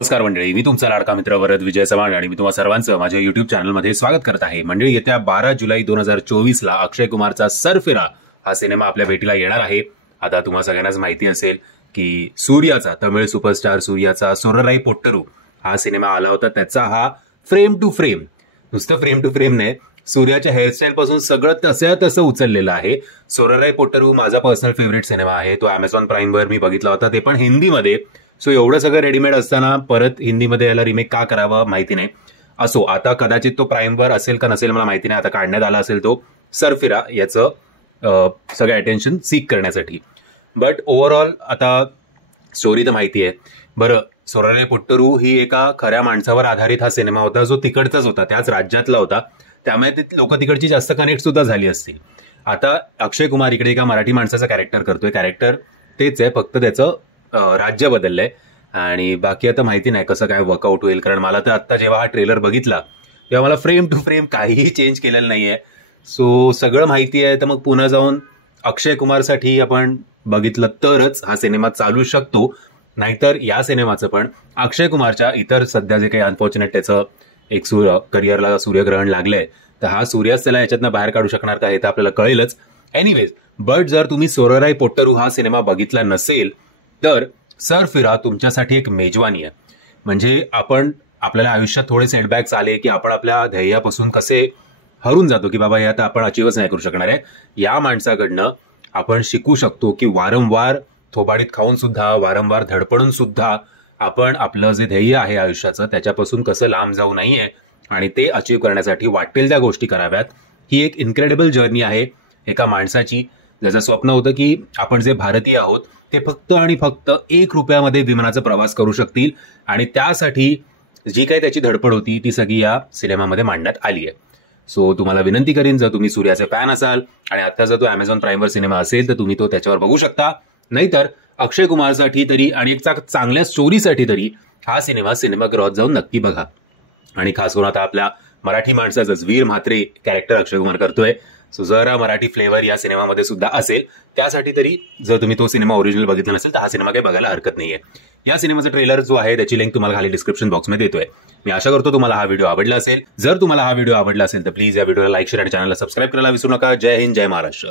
नमस्कार मंडळी, मी तुमचा लाडका मित्र वरद विजय चव्हाण आणि मी तुम्हा सर्वांचं माझ्या युट्यूब चॅनलमध्ये स्वागत करत आहे. मंडळी, येत्या 12 जुलै 2024 ला अक्षय कुमारचा सरफिरा हा सिनेमा आपल्या भेटीला येणार आहे. आता तुम्हा सगळ्यांनाच माहिती असेल की सूर्याचा, तमिळ सुपरस्टार सूर्याचा सोरराई पोट्टरू हा सिनेमा आला होता. त्याचा हा फ्रेम टू फ्रेम, नुसतं फ्रेम टू फ्रेम नाही, सूर्याच्या हेअरस्टाईल पासून सगळं तसं उचललेलं आहे. सोरराई पोट्टरू माझा पर्सनल फेवरेट सिनेमा आहे. तो अमेझॉन प्राईमवर मी बघितला होता, ते पण हिंदीमध्ये. सो एवढं सगळं रेडीमेड असताना परत हिंदीमध्ये याला रिमेक का करावं माहिती नाही. असो, आता कदाचित तो प्राईमवर असेल का नसेल मला माहिती नाही. आता काढण्यात आला असेल तो सरफिरा याचं सगळं अटेन्शन सीक करण्यासाठी. बट ओव्हरऑल आता स्टोरी तर माहिती आहे. बरं, सोरराई पोट्टरू ही एका खऱ्या माणसावर आधारित हा सिनेमा होता, जो तिकडचाच होता, त्याच राज्यातला होता. त्यामुळे लोक तिकडची जास्त कनेक्ट सुद्धा झाली असतील. आता अक्षय कुमार इकडे एका मराठी माणसाचं कॅरेक्टर करतोय. कॅरेक्टर तेच आहे, फक्त त्याचं राज्य बदललंय आणि बाकी आता माहिती नाही कसं काय वर्कआउट होईल. कारण मला तर आता जेव्हा हा ट्रेलर बघितला तेव्हा मला फ्रेम टू फ्रेम काहीही चेंज केलेलं नाहीये. सो सगळं माहिती आहे, तर मग पुन्हा जाऊन अक्षय कुमारसाठी आपण बघितलं तरच हा सिनेमा चालू शकतो. नाहीतर या सिनेमाचं पण अक्षय कुमारच्या इतर सध्या जे काही अनफॉर्च्युनेट त्याचं एक करिअरला सूर्यग्रहण लागलंय, तर हा सूर्याच त्याला याच्यातनं बाहेर काढू शकणार का हे तर आपल्याला कळेलच. एनिवेज, बट जर तुम्ही सोरराई पोट्टरू हा सिनेमा बघितला नसेल तर सरफिरा तुमच्यासाठी एक मेजवानी आहे. म्हणजे आपल्याला आयुष्यात थोडे सेटबॅक्स आले की आपण आपल्या ध्येयापासून कसे हरून जातो की बाबा हे आता आपण अचीवच नाही करू शकणार आहे. या माणसाकडनं आपण शिकू शकतो की वारंवार थोबाडीत खाऊन सुद्धा, वारंवार धडपडून सुद्धा आपण आपलं जे ध्येय आहे आयुष्याचं त्याच्यापासून कसं लांब जाऊ नाहीये आणि ते अचीव करण्यासाठी वाटेल त्या गोष्टी कराव्यात. ही एक इन्क्रेडिबल जर्नी आहे एका माणसाची, ज्याचं स्वप्न होतं की आपण जे भारतीय आहोत ते फक्त आणि फक्त ₹1 विमानाचा प्रवास करू शकतील. आणि त्यासाठी जी काही त्याची धडपड होती ती सगळी या सिनेमामध्ये मांडण्यात आली आहे. सो तुम्हाला विनंती करीन, जर तुम्ही सूर्याचे फॅन असाल आणि आता जर तो अमेझॉन प्राईमवर सिनेमा असेल तर तुम्ही तो त्याच्यावर बघू शकता. नाहीतर अक्षय कुमारसाठी तरी आणि एक चांगल्या स्टोरीसाठी तरी हा सिनेमागृहात जाऊन नक्की बघा. आणि खास करून आता आपल्या मराठी माणसाचंच वीर म्हात्रे कॅरेक्टर अक्षय कुमार करतोय. सो जरा मराठी फ्लेवर या सिनेमामध्ये सुद्धा असेल, त्यासाठी तरी जर तुम्ही तो सिनेमा ओरिजिनल बघितला नसेल तर हा सिनेमा काही बघायला हरकत नाहीये. या सिनेमाचा ट्रेलर जो आहे त्याची लिंक तुम्हाला खाली डिस्क्रिप्शन बॉक्समध्ये देतोय. मी आशा करतो तुम्हाला हा व्हिडिओ आवडला असेल. जर तुम्हाला हा व्हिडिओ आवडला असेल तर प्लीज या व्हिडिओला लाईक, शेअर आणि चॅनलला सबस्क्राईब करायला विसरू नका. जय हिंद, जय महाराष्ट्र.